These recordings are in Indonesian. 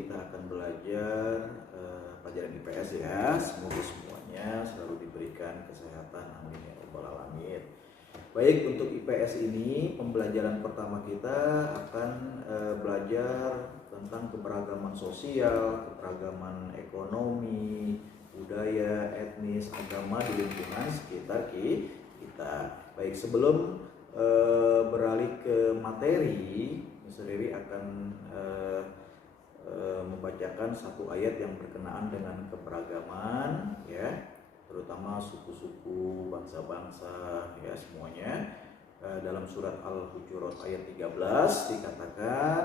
kita akan belajar pelajaran IPS ya. Semoga semuanya selalu diberikan kesehatan, amin ya rabbal alamin. Baik, untuk IPS ini pembelajaran pertama kita akan belajar tentang keberagaman sosial, keberagaman ekonomi, budaya, etnis, agama di lingkungan sekitar kita. Baik, sebelum beralih ke materi, Mr. Riri akan membacakan satu ayat yang berkenaan dengan keberagaman ya, terutama suku-suku, bangsa-bangsa ya semuanya. Dalam surat Al-Hujurat ayat 13 dikatakan,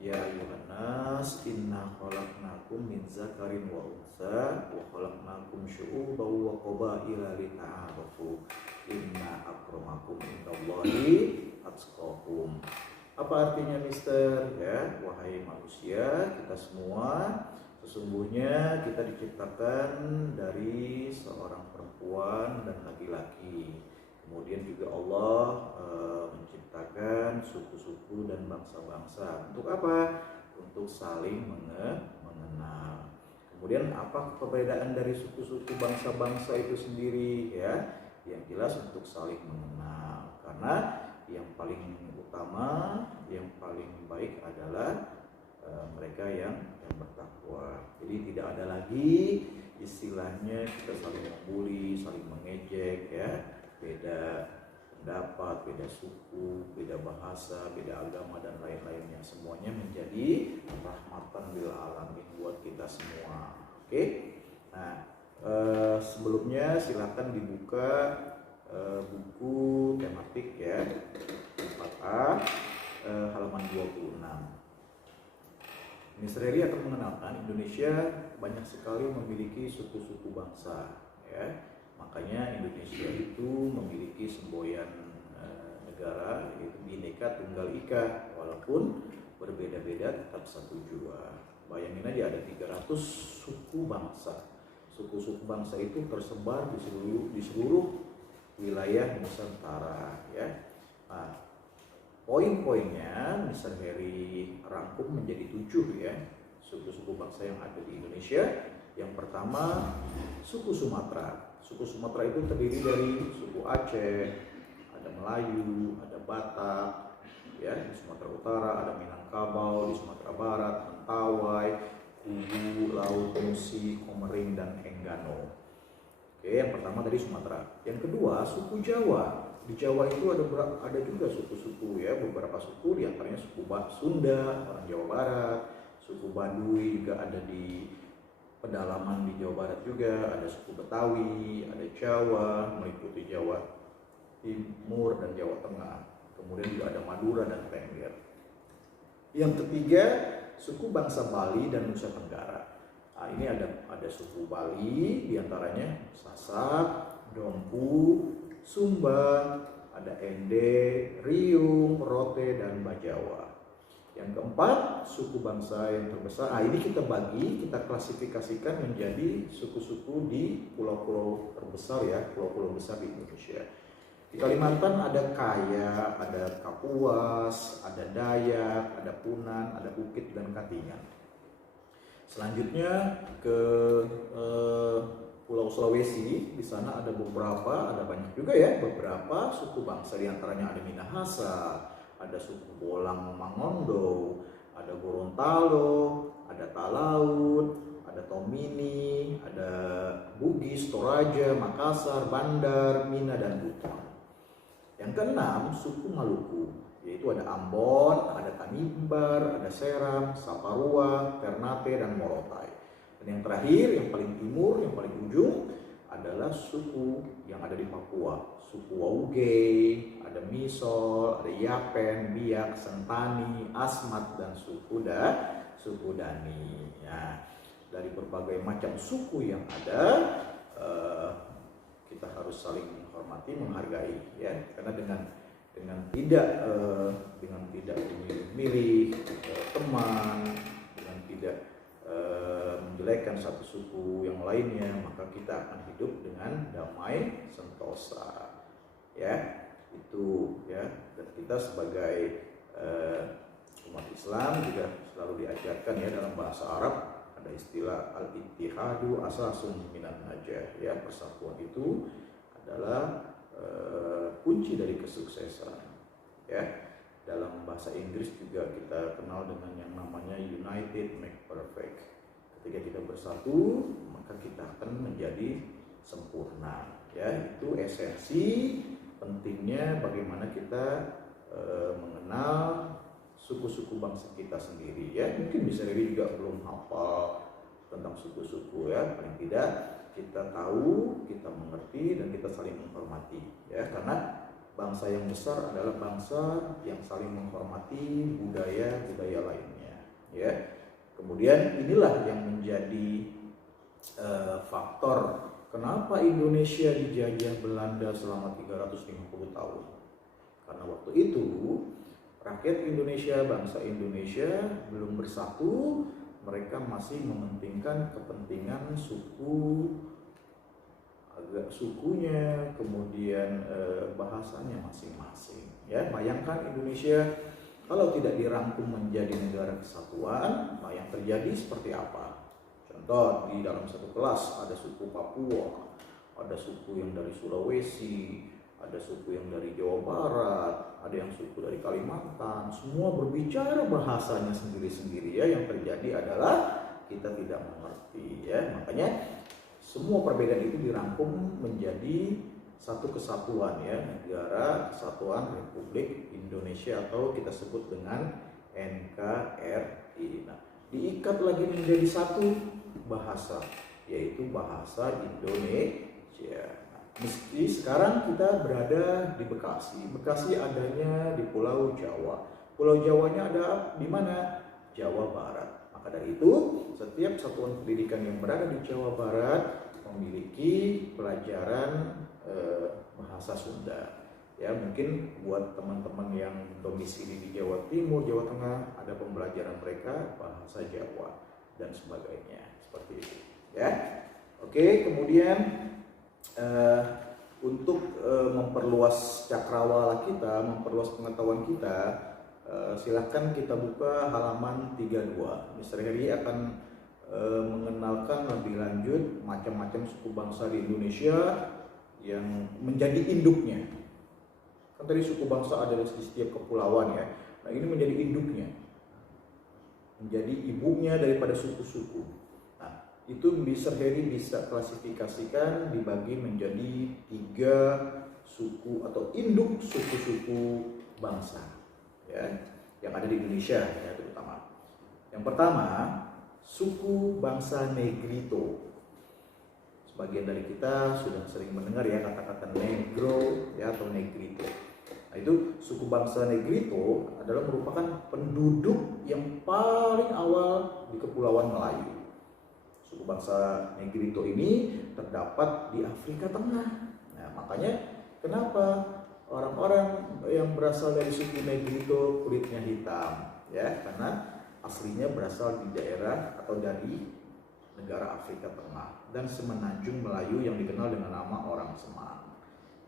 ya ayyuhan nas inna khalaqnakum min zakarin wa unsa wa khalaqnakum syu'uban wa qabaila lita'arafu inna akramakum indallahi atqakum. Apa artinya Mister? Ya, wahai manusia, kita semua sesungguhnya kita diciptakan dari seorang perempuan dan laki-laki. Kemudian juga Allah menciptakan suku-suku dan bangsa-bangsa. Untuk apa? Untuk saling mengenal. Kemudian apa perbedaan dari suku-suku bangsa-bangsa itu sendiri ya? Yang jelas untuk saling mengenal. Karena yang paling utama, yang paling baik adalah mereka yang bertakwa. Jadi tidak ada lagi istilahnya kita saling membuli, saling mengejek ya, beda pendapat, beda suku, beda bahasa, beda agama dan lain-lainnya. Semuanya menjadi rahmatan lil alamin buat kita semua. Oke. Nah, sebelumnya silakan dibuka buku tematik ya 4A halaman 26. Mr. Riri akan mengenalkan Indonesia banyak sekali memiliki suku-suku bangsa ya. Makanya Indonesia itu memiliki semboyan negara yaitu Bhinneka Tunggal Ika, walaupun berbeda-beda tetap satu jua. Bayangin aja ada 300 suku bangsa. Suku-suku bangsa itu tersebar di seluruh wilayah Nusantara ya. Nah, poin-poinnya Mr. Heri rangkum menjadi 7 ya, suku-suku bangsa yang ada di Indonesia. Yang pertama, suku Sumatera. Suku Sumatera itu terdiri dari suku Aceh, ada Melayu, ada Batak ya, di Sumatera Utara, ada Minangkabau di Sumatera Barat, Mentawai, Kubu, Laut, Musi, Komering, dan Enggano. Oke, yang pertama dari Sumatera. Yang kedua, suku Jawa. Di Jawa itu ada juga suku-suku ya, beberapa suku, diantaranya suku Sunda, orang Jawa Barat, suku Baduy juga ada di pedalaman di Jawa Barat juga, ada suku Betawi, ada Jawa, meliputi Jawa Timur dan Jawa Tengah. Kemudian juga ada Madura dan Tengger. Yang ketiga, suku bangsa Bali dan Nusa Tenggara. Nah, ini ada suku Bali, diantaranya Sasak, Dompu, Sumba, ada Ende, Riung, Rote, dan Bajawa. Yang keempat, suku bangsa yang terbesar. Nah, ini kita klasifikasikan menjadi suku-suku di pulau-pulau terbesar ya, pulau-pulau besar di Indonesia. Di Kalimantan ada Kaya, ada Kapuas, ada Dayak, ada Punan, ada Bukit, dan Katingan. Selanjutnya ke Pulau Sulawesi, di sana ada banyak juga ya, beberapa suku bangsa, diantaranya ada Minahasa, ada suku Bolang Mangondo, ada Gorontalo, ada Talaut, ada Tomini, ada Bugis, Toraja, Makassar, Bandar, Mina, dan Buton. Yang keenam, suku Maluku, yaitu ada Ambon, ada Tanimbar, ada Seram, Saparua, Ternate, dan Morotai. Dan yang terakhir, yang paling timur, yang paling ujung adalah suku yang ada di Papua, suku Wauge, ada Misol, ada Yapen, Biak, Sentani, Asmat, dan suku Dani. Ya, dari berbagai macam suku yang ada, kita harus saling menghormati, menghargai ya, karena dengan tidak memilih teman, dengan tidak menjelekkan satu suku yang lainnya, maka kita akan hidup dengan damai sentosa ya, itu ya. Dan kita sebagai Umat Islam juga selalu diajarkan ya dalam bahasa Arab, ada istilah al-ittihadu asasun minan najah, ya, persatuan itu adalah kunci dari kesuksesan, ya. Dalam bahasa Inggris juga kita kenal dengan yang namanya united make perfect. Ketika kita bersatu, maka kita akan menjadi sempurna, ya. Itu esensi pentingnya bagaimana kita mengenal suku-suku bangsa kita sendiri, ya. Mungkin bisa jadi juga belum hafal tentang suku-suku, ya. Paling tidak kita tahu, kita mengerti, dan kita saling menghormati, ya. Karena bangsa yang besar adalah bangsa yang saling menghormati budaya-budaya lainnya, ya. Kemudian inilah yang menjadi faktor kenapa Indonesia dijajah Belanda selama 350 tahun. Karena waktu itu rakyat Indonesia, bangsa Indonesia belum bersatu, mereka masih mementingkan kepentingan sukunya, kemudian bahasanya masing-masing. Ya, bayangkan Indonesia kalau tidak dirangkum menjadi negara kesatuan, nah yang terjadi seperti apa? Contoh, di dalam satu kelas ada suku Papua, ada suku yang dari Sulawesi, ada suku yang dari Jawa Barat, ada yang suku dari Kalimantan, semua berbicara bahasanya sendiri-sendiri, ya. Yang terjadi adalah kita tidak mengerti, ya. Makanya semua perbedaan itu dirangkum menjadi satu kesatuan, ya, Negara Kesatuan Republik Indonesia atau kita sebut dengan NKRI. Nah, diikat lagi menjadi satu bahasa, yaitu bahasa Indonesia. Meski sekarang kita berada di Bekasi. Bekasi adanya di Pulau Jawa. Pulau Jawanya ada di mana? Jawa Barat. Maka dari itu, setiap satuan pendidikan yang berada di Jawa Barat memiliki pelajaran bahasa Sunda. Ya, mungkin buat teman-teman yang domisili di Jawa Timur, Jawa Tengah, ada pembelajaran mereka bahasa Jawa dan sebagainya. Seperti itu, ya. Oke, kemudian untuk memperluas cakrawala kita, memperluas pengetahuan kita, silahkan kita buka halaman 32. Mr. Heri akan mengenalkan lebih lanjut macam-macam suku bangsa di Indonesia yang menjadi induknya. Kan tadi suku bangsa ada di setiap kepulauan, ya. Nah, ini menjadi induknya, menjadi ibunya daripada suku-suku. Nah, itu Mr. Heri bisa klasifikasikan dibagi menjadi 3 suku atau induk suku-suku bangsa, ya, yang ada di Indonesia, ya, terutama. Yang pertama, suku bangsa Negrito. Sebagian dari kita sudah sering mendengar, ya, kata-kata Negro, ya, atau Negrito. Nah, itu suku bangsa Negrito adalah merupakan penduduk yang paling awal di Kepulauan Melayu. Suku bangsa Negrito ini terdapat di Afrika Tengah. Nah, makanya kenapa orang-orang yang berasal dari suku Negrito kulitnya hitam, ya, karena aslinya berasal di daerah atau dari negara Afrika Tengah dan semenanjung Melayu yang dikenal dengan nama orang Semang.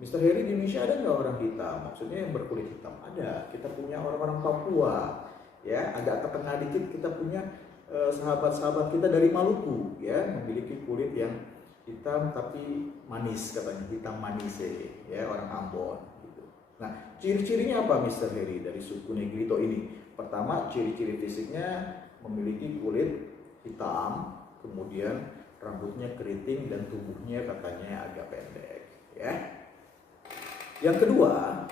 Mr. Heri, di Indonesia ada nggak orang hitam? Maksudnya yang berkulit hitam? Ada. Kita punya orang-orang Papua, ya. Agak ke tengah dikit kita punya sahabat-sahabat kita dari Maluku, ya, memiliki kulit yang hitam tapi manis, katanya hitam manis, ya, orang Ambon. Gitu. Nah, ciri-cirinya apa Mr. Heri dari suku Negrito ini? Pertama, ciri-ciri fisiknya memiliki kulit hitam, kemudian rambutnya keriting dan tubuhnya katanya agak pendek, ya. Yang kedua,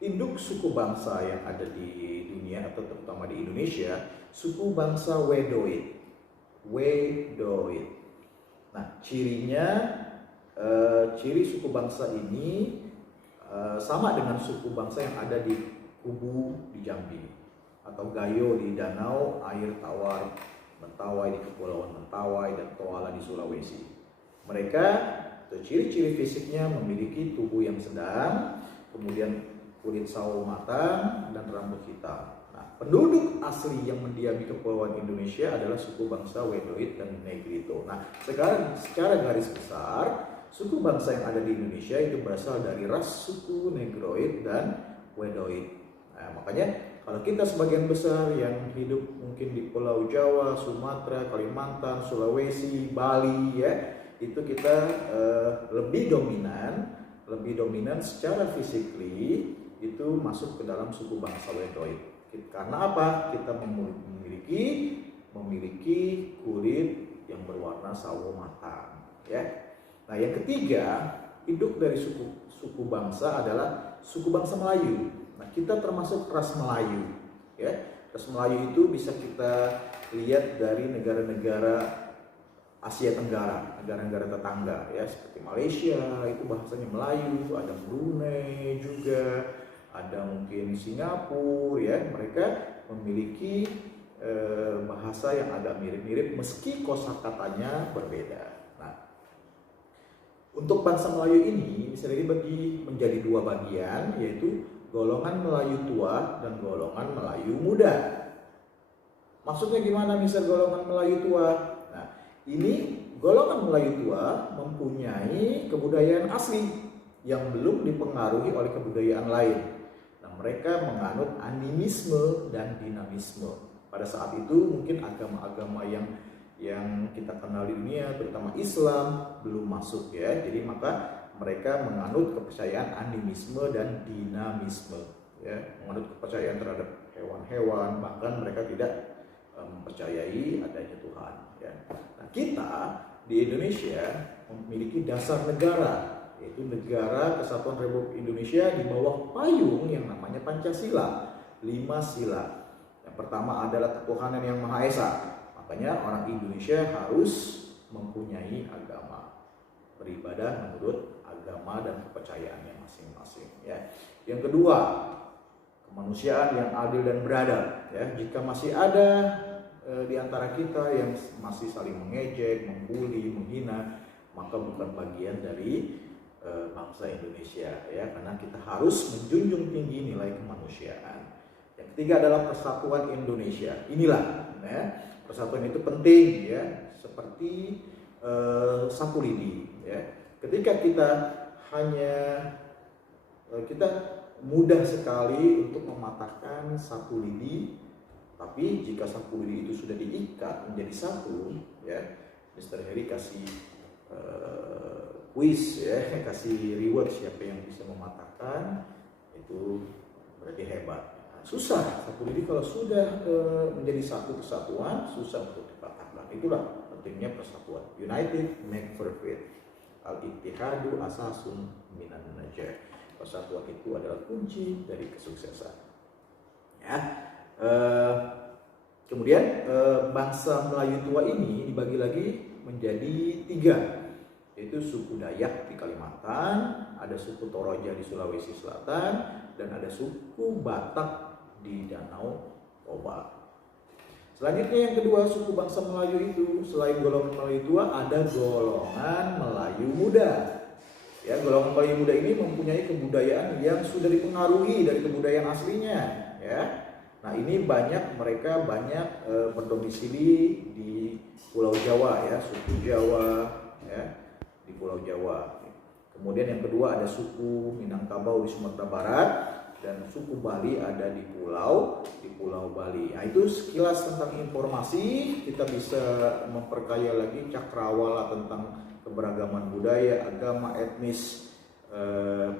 induk suku bangsa yang ada di dunia atau terutama di Indonesia, suku bangsa Wedoid. Wedoid. Nah, cirinya, ciri suku bangsa ini sama dengan suku bangsa yang ada di Kubu di Jambi atau Gayo di Danau Air Tawar, Mentawai di Kepulauan Mentawai, dan Toala di Sulawesi. Mereka, ciri-ciri fisiknya memiliki tubuh yang sedang, kemudian kulit sawo matang dan rambut hitam. Nah, penduduk asli yang mendiami Kepulauan Indonesia adalah suku bangsa Wedoid dan Negrito. Nah, sekarang secara garis besar, suku bangsa yang ada di Indonesia itu berasal dari ras suku Negroid dan Wedoid. Nah, makanya Kalau kita sebagian besar yang hidup mungkin di Pulau Jawa, Sumatera, Kalimantan, Sulawesi, Bali ya, itu kita lebih dominan secara fisikly itu masuk ke dalam suku bangsa Wedoid. Karena apa? Kita memiliki kulit yang berwarna sawo matang ya. Nah, yang ketiga, induk dari suku bangsa adalah suku bangsa Melayu. Nah, kita termasuk ras Melayu ya. Ras Melayu itu bisa kita lihat dari negara-negara Asia Tenggara, negara-negara tetangga ya, seperti Malaysia itu bahasanya Melayu, ada Brunei juga, ada mungkin Singapura ya. Mereka memiliki bahasa yang agak mirip-mirip meski kosakatanya berbeda. Nah, untuk bangsa Melayu ini bisa dibagi menjadi dua bagian, yaitu golongan Melayu tua dan golongan Melayu muda. Maksudnya gimana misal golongan Melayu tua? Nah, ini golongan Melayu tua mempunyai kebudayaan asli yang belum dipengaruhi oleh kebudayaan lain. Nah, mereka menganut animisme dan dinamisme. Pada saat itu mungkin agama-agama yang kita kenal di dunia, terutama Islam, belum masuk ya. Jadi maka mereka menganut kepercayaan animisme dan dinamisme ya, menganut kepercayaan terhadap hewan-hewan, bahkan mereka tidak mempercayai adanya Tuhan ya. Nah, kita di Indonesia memiliki dasar negara, yaitu Negara Kesatuan Republik Indonesia di bawah payung yang namanya Pancasila, 5 sila. Yang pertama adalah ketuhanan yang Maha Esa. Makanya orang Indonesia harus mempunyai agama, beribadah menurut agama dan kepercayaannya masing-masing ya. Yang kedua, kemanusiaan yang adil dan beradab ya. Jika masih ada di antara kita yang masih saling mengejek, membuli, menghina, maka bukan bagian dari bangsa Indonesia ya, karena kita harus menjunjung tinggi nilai kemanusiaan. Yang ketiga adalah persatuan Indonesia. Inilah ya, persatuan itu penting ya, seperti sapu lidi ya. Ketika kita kita mudah sekali untuk mematahkan sapu lidi, tapi jika sapu lidi itu sudah diikat menjadi satu ya, Mr. Heri kasih quiz ya, kasih reward siapa yang bisa mematahkan, itu berarti hebat. Susah, sapu lidi kalau sudah menjadi satu kesatuan, susah untuk dipatahkan. Itulah pentingnya persatuan. United make perfect. Al-ittihadu asasun minan najah. Persatuan itu adalah kunci dari kesuksesan. Ya. Kemudian bangsa Melayu tua ini dibagi lagi menjadi 3, yaitu suku Dayak di Kalimantan, ada suku Toraja di Sulawesi Selatan, dan ada suku Batak di Danau Toba. Selanjutnya yang kedua, suku bangsa Melayu itu selain golongan Melayu tua ada golongan Melayu muda. Ya, golongan Melayu muda ini mempunyai kebudayaan yang sudah dipengaruhi dari kebudayaan aslinya ya. Nah, ini mereka banyak berdomisili di Pulau Jawa ya, suku Jawa ya, di Pulau Jawa. Kemudian yang kedua ada suku Minangkabau di Sumatera Barat, dan suku Bali ada di Pulau Bali. Nah, itu sekilas tentang informasi. Kita bisa memperkaya lagi cakrawala tentang keberagaman budaya, agama, etnis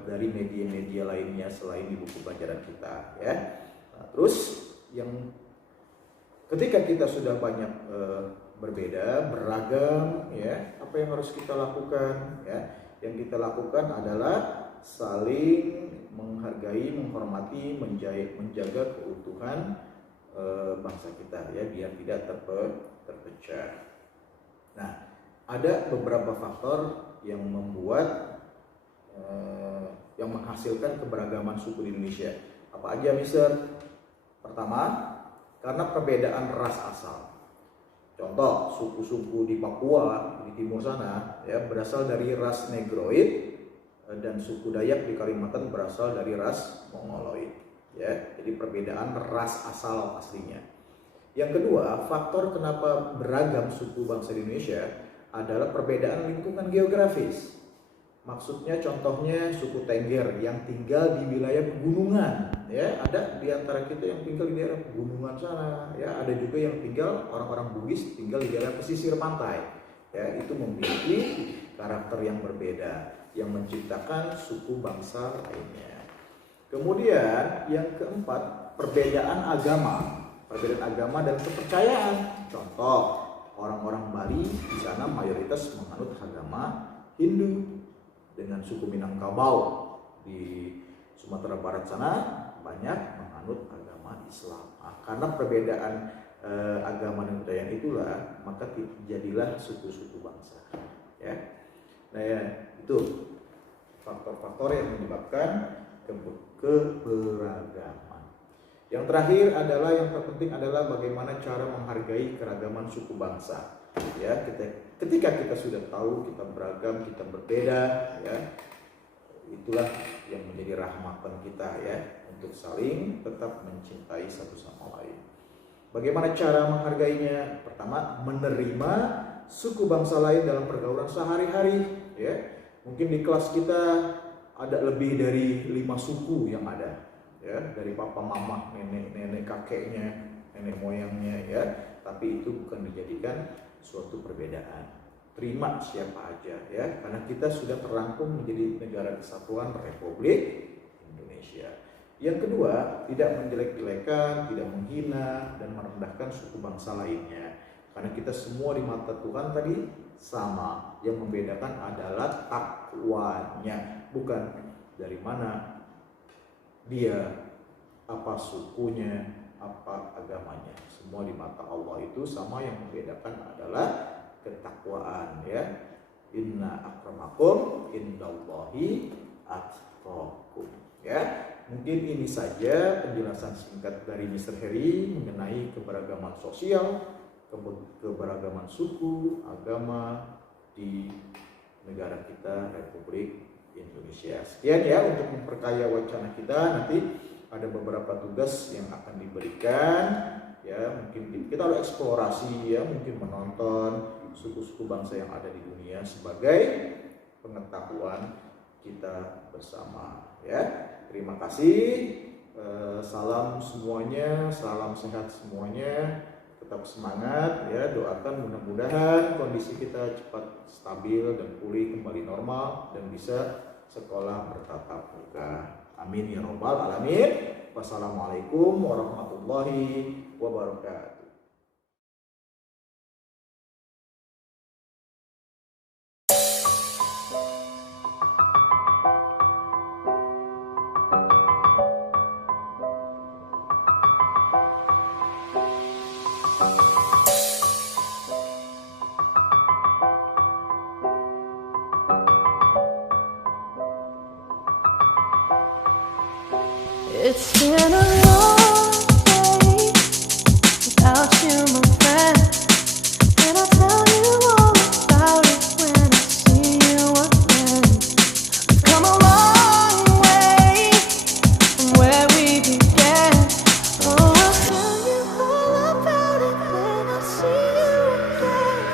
dari media-media lainnya selain di buku pelajaran kita ya. Nah, terus yang ketika kita sudah banyak berbeda, beragam ya, apa yang harus kita lakukan ya? Yang kita lakukan adalah saling menghargai, menghormati, menjaga keutuhan bangsa kita ya, biar tidak terpecah. Nah, ada beberapa faktor yang membuat yang menghasilkan keberagaman suku di Indonesia. Apa aja, Mister? Pertama, karena perbedaan ras asal. Contoh, suku-suku di Papua, di timur sana ya, berasal dari ras Negroid, dan suku Dayak di Kalimantan berasal dari ras Mongoloid ya. Jadi perbedaan ras asal aslinya. Yang kedua, faktor kenapa beragam suku bangsa di Indonesia adalah perbedaan lingkungan geografis. Maksudnya contohnya suku Tengger yang tinggal di wilayah pegunungan, ya. Ada di antara kita yang tinggal di daerah pegunungan sana, ya. Ada juga yang tinggal orang-orang Bugis tinggal di daerah pesisir pantai, ya. Itu memiliki karakter yang berbeda yang menciptakan suku bangsa lainnya. Kemudian yang keempat, perbedaan agama dan kepercayaan. Contoh, orang-orang Bali di sana mayoritas menganut agama Hindu. Dengan suku Minangkabau di Sumatera Barat sana banyak menganut agama Islam. Nah, karena perbedaan agama dan budaya itulah maka jadilah suku-suku bangsa. Ya, nah ya, itu faktor-faktor yang menyebabkan keberagaman. Yang terakhir adalah yang terpenting adalah bagaimana cara menghargai keragaman suku bangsa. Ya, ketika kita sudah tahu kita beragam, kita berbeda, ya, itulah yang menjadi rahmatan kita, ya, untuk saling tetap mencintai satu sama lain. Bagaimana cara menghargainya? Pertama, menerima suku bangsa lain dalam pergaulan sehari-hari, ya. Mungkin di kelas kita ada lebih dari 5 suku yang ada, ya, dari papa mama, nenek kakeknya, nenek moyangnya, ya. Tapi itu bukan dijadikan suatu perbedaan. Terima siapa aja, ya, karena kita sudah terangkum menjadi negara kesatuan Republik Indonesia. Yang kedua, tidak menjelek-jelekan, tidak menghina dan merendahkan suku bangsa lainnya. Karena kita semua di mata Tuhan tadi sama. Yang membedakan adalah takwanya, bukan dari mana dia, apa sukunya, apa agamanya. Semua di mata Allah itu sama, yang membedakan adalah ketakwaan, ya. Inna akramakum indallahi atqakum, ya. Mungkin ini saja penjelasan singkat dari Mr. Heri mengenai keberagaman sosial, keberagaman suku, agama di negara kita Republik Indonesia. Sekian ya untuk memperkaya wacana kita. Nanti ada beberapa tugas yang akan diberikan, ya, mungkin kita harus eksplorasi, ya, mungkin menonton suku-suku bangsa yang ada di dunia sebagai pengetahuan kita bersama, ya. Terima kasih, salam semuanya, salam sehat semuanya, tetap semangat, ya. Doakan mudah-mudahan kondisi kita cepat stabil dan pulih kembali normal dan bisa sekolah bertatap muka. Amin ya robbal alamin. Wassalamualaikum warahmatullahi wabarakatuh. It's been a long day without you, my friend. And I'll tell you all about it when I see you again. We've come a long way from where we began. Oh, I'll tell you all about it when I see you again.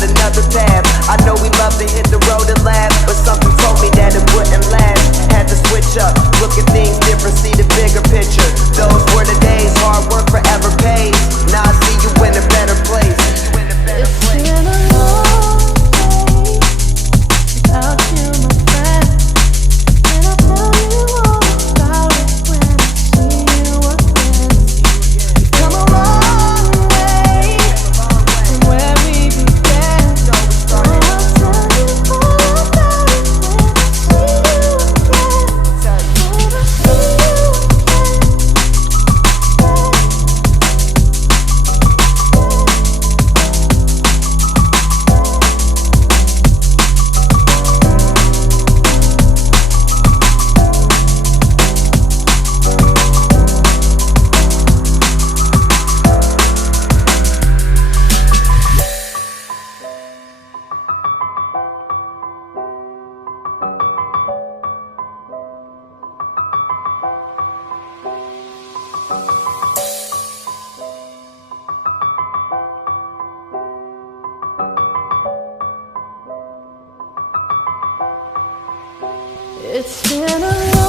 Another path. I know we love to hit the road and laugh, but something told me that it wouldn't last. Had to switch up, look at things different, see the bigger picture. Those were the days, hard work forever pays. Now I see you in a better place. It's been a long day without you, my friend. And I'll tell you all about it when I see you again. We've come a long way from where we began. I'll tell you all about it when I see you again. It's been a